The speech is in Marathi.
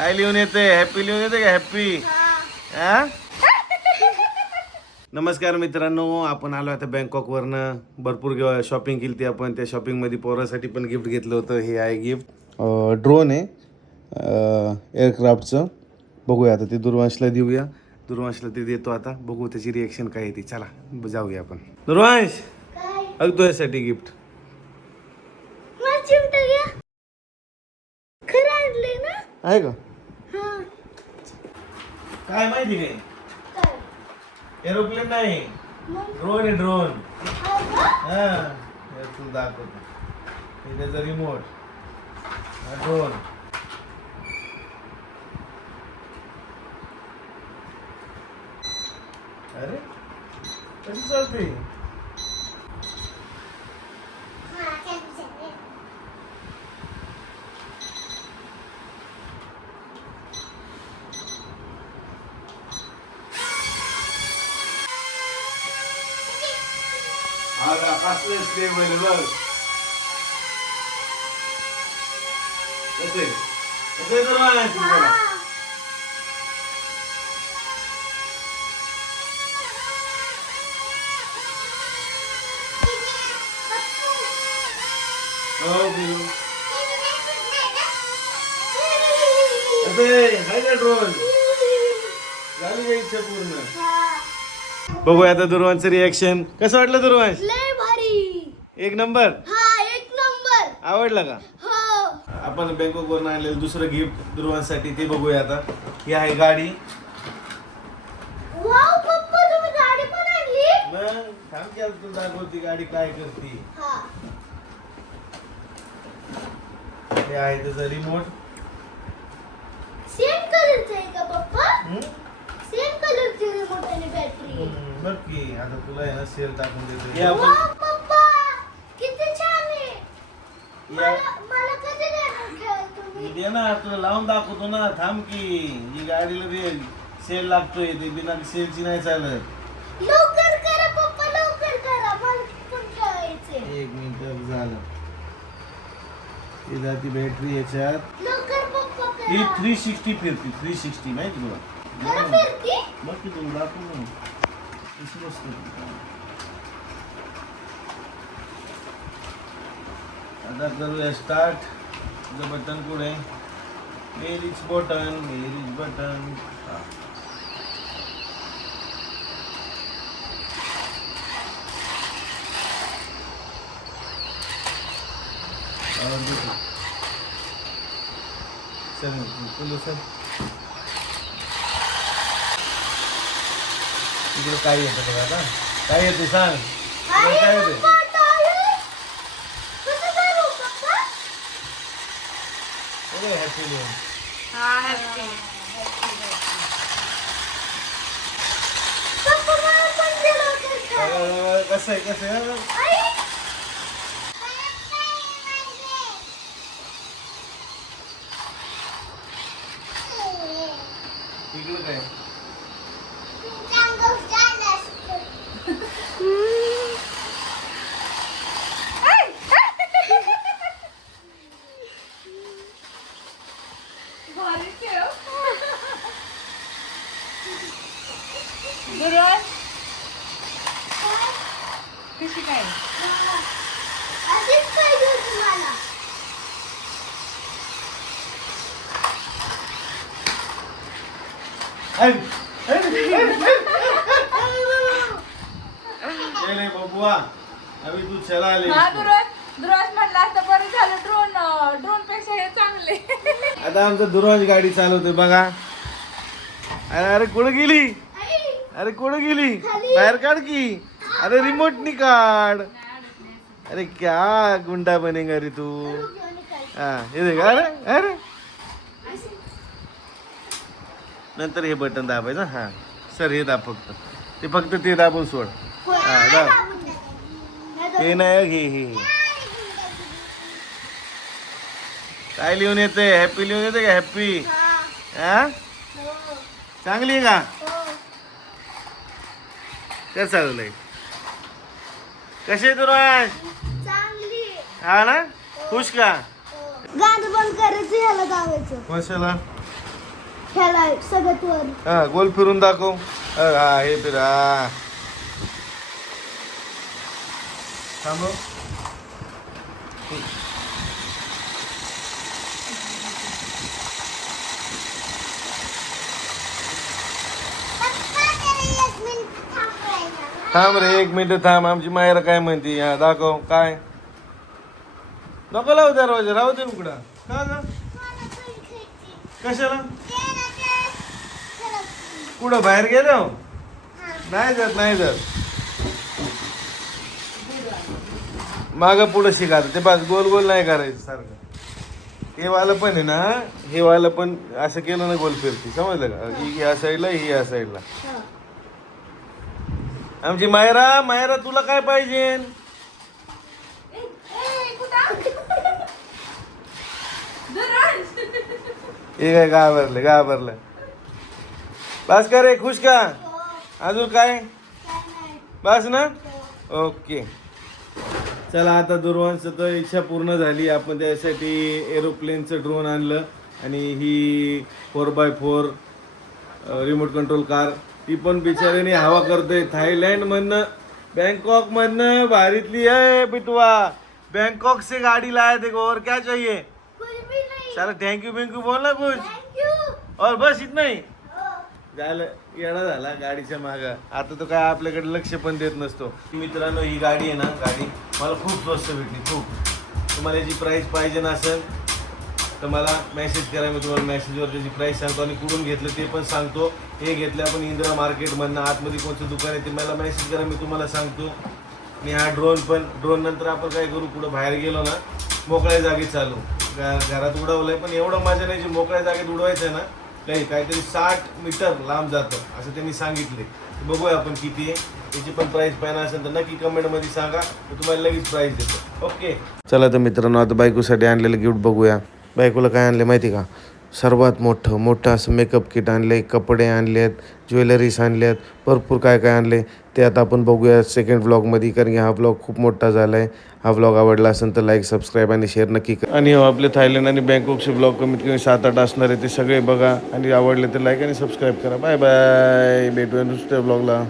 काय लिहून येते हॅपी लिहून येते का हॅपी हा. नमस्कार मित्रांनो आपण आलो आता बँकॉकवरनं. भरपूर शॉपिंग केली ती आपण. त्या शॉपिंगमध्ये पोरासाठी पण गिफ्ट घेतलं होतं. हे आहे गिफ्ट ड्रोन आहे. एअरक्राफ्टचं बघूया आता ते दुर्वांशला देऊया. दुर्वांशला ते देतो आता. बघू त्याची रिएक्शन काय येते चला ब- जाऊया आपण. दुर्वांश काय? अग तुझ्यासाठी गिफ्ट आहे का? काय माहिती काय? एरोप्लेन नाही. ड्रोन आहे ड्रोन हा तुला दाखवतो. त्याचा रिमोट हा ड्रोन अरे कशी चालते? आज आकाशले स्टेबल बघ कसे कसे तर बोला हो. बिलू कसे हाय का ड्रोन झाली का इच्छा पूर्ण बघूया आता दुर्वांचं रिॲक्शन कसं वाटलं दुर्वांश? लय भारी. एक नंबर हा एक नंबर आवडला का? हो. आपण बँकॉकवरून आणलेलं दुसरं गिफ्ट दुर्वांसाठी ते बघूया आता. ही आहे गाडी. वाव पप्पा तुम्ही गाडी पण आणली? मग थांब की आता तू दाखवती गाडी काय करते. हा. हे आहे त्याचं रिमोट सेम कलरचं आहे का पप्पा कलरची रिमोट आणि बॅटरी बघ की आता तुला आहे ना सेल टाकून देतो. हे आपण वाव पप्पा किती छान आहे. या मला मला कधी देणार खेळ तुम्ही? दे ना तुला लावून दाखवतो ना थांब की ही गाडीला दे सेल लागतोय ते बिना सेलची नाही चालत. लवकर करा पप्पा लवकर करा मला पण खेळायचे एक मिनिट झालं. ही जाती बॅटरी याच्यात. लवकर पप्पा ही करा. थ्री सिक्स्टी फिरते थ्री सिक्स्टी माहिती तुला खरं फिरती? बघ की तुला दाखव ना कशी बसते आता करूया स्टार्ट तुझं बटन पुढे मेरीच बटन मेरीच बटन चल तुला सर तिकडे काय येतं बघा आता काय येते सांग तुला काय अरे येते पप्पा डॉलर कसं करू पप्पा अरे हॅपी न्यू पप्पा मला पण दिलं होतं खेळायला. कसं आहे कसं आहे आई इकडं काय? कशी काय? बबुआ अभी तू चला हा दुरज म्हणलं असतं बरं झालं ड्रोन ड्रोनपेक्षा हे चांगले. आता आमचं दुरवाज गाडी चालवतोय बघा. अरे अरे कुठं गेली? अरे कुठं गेली. बाहेर काढ की. अरे रिमोट नी काढ. अरे क्या गुंडा बनेगा रे तू? हा हे देख अरे अरे. नंतर हे बटन दाबायचं हा. सर हे दाब फक्त. ते फक्त ते दाबून सोड. हा दाब. हे नाही हे हे हे. काय लिहून येते हॅपी लिहून येते का हॅपी हा. चांगली आहे का? काय चाललंय? कसे चांगली. हा ना? खुश का? गाणं बंद करायचं ह्याला गावायचं. कशाला? खेळा सगळ्यात वर हा गोल फिरून दाखव. हा हे फिर हा. थांब रे एक मिनिट थांब. आमची मायरा काय म्हणते? हा दाखव. काय? नको लावू दरवाजा. राहू दे ना कुठं का ग? कशाला? कुठं बाहेर गेलो हो? नाही जात नाही जात. माग पुढं शिका ते बस गोल गोल नाही करायचं सारखं. हे वालं पण आहे ना हे वालं पण असं केलं ना गोल फिरती. समजलं का? ही या साईडला ही या साईडला आमची मायरा मायरा तुला काय पाहिजे? हे काय घाबरलं घाबरलं. बस का रे खुश का? अजून काय? बस ना? ओके. चला आता दुर्वांचं तर इच्छा पूर्ण झाली. आपण त्यासाठी एरोप्लेनचं ड्रोन आणलं आणि ही four by four remote control car ती पण बिचाऱ्याने हवा करतोय. थायलंड मधनं बँकॉक मधनं भारीतली आहे बिटवा बँकॉक से गाडी लाया देखो और क्या चाहिए कुछ भी नहीं चला थँक्यू बिंकू बोल ना कुछ थैंक यू और बस इथं नाही. झालं येणं झाला गाडीच्या माग. आता तो काय आपल्याकडे लक्ष पण देत नसतो. मित्रांनो ही गाडी आहे ना गाडी मला खूप स्वस्त भेटली खूप. तुम्हाला याची प्राईस पाहिजे नसेल तर मला मेसेज करा मी तुम्हाला मेसेजवर त्याची प्राईस सांगतो आणि कुठून घेतलं ते पण सांगतो. हे घेतलं आपण इंदिरा मार्केटमधनं आतमध्ये कोणतं दुकान आहे ते मला मेसेज करा मी तुम्हाला सांगतो. आणि हा ड्रोन पण ड्रोन नंतर आपण काय करू कुठं बाहेर गेलो ना मोकळ्या जागेत चालू. घरात घरात आहे पण एवढं मजा नाही जे मोकळ्या जागेत उडवायचं आहे ना काही काहीतरी साठ मीटर लांब जातं असं त्यांनी सांगितले. बघूया आपण किती आहे. त्याची पण प्राईस पाहिजे असेल तर नक्की कमेंटमध्ये सांगा तुम्हाला लगेच प्राईस देतो. ओके चला तर मित्रांनो आता बायकोसाठी आणलेलं गिफ्ट बघूया. बायकोला काय आणलं माहिती का? सर्वात मोठं मोठं असं मेकअप किट आणले कपडे आणलेत ज्वेलरीज आणल्यात भरपूर काय काय आणले. ते आता आपण बघूया सेकंड व्लॉगमध्ये कारण की हा व्लॉग खूप मोठा झाला आहे हा व्लॉग आवडला असेल तर लाईक सबस्क्राईब आणि शेअर नक्की करा. आणि हो आपले थायलंड आणि बँकॉकचे ब्लॉग कमीत कमी सात आठ असणार आहे ते सगळे बघा. आणि आवडले तर लाईक आणि सबस्क्राईब करा. बाय बाय भेटूया दुसऱ्या ब्लॉगला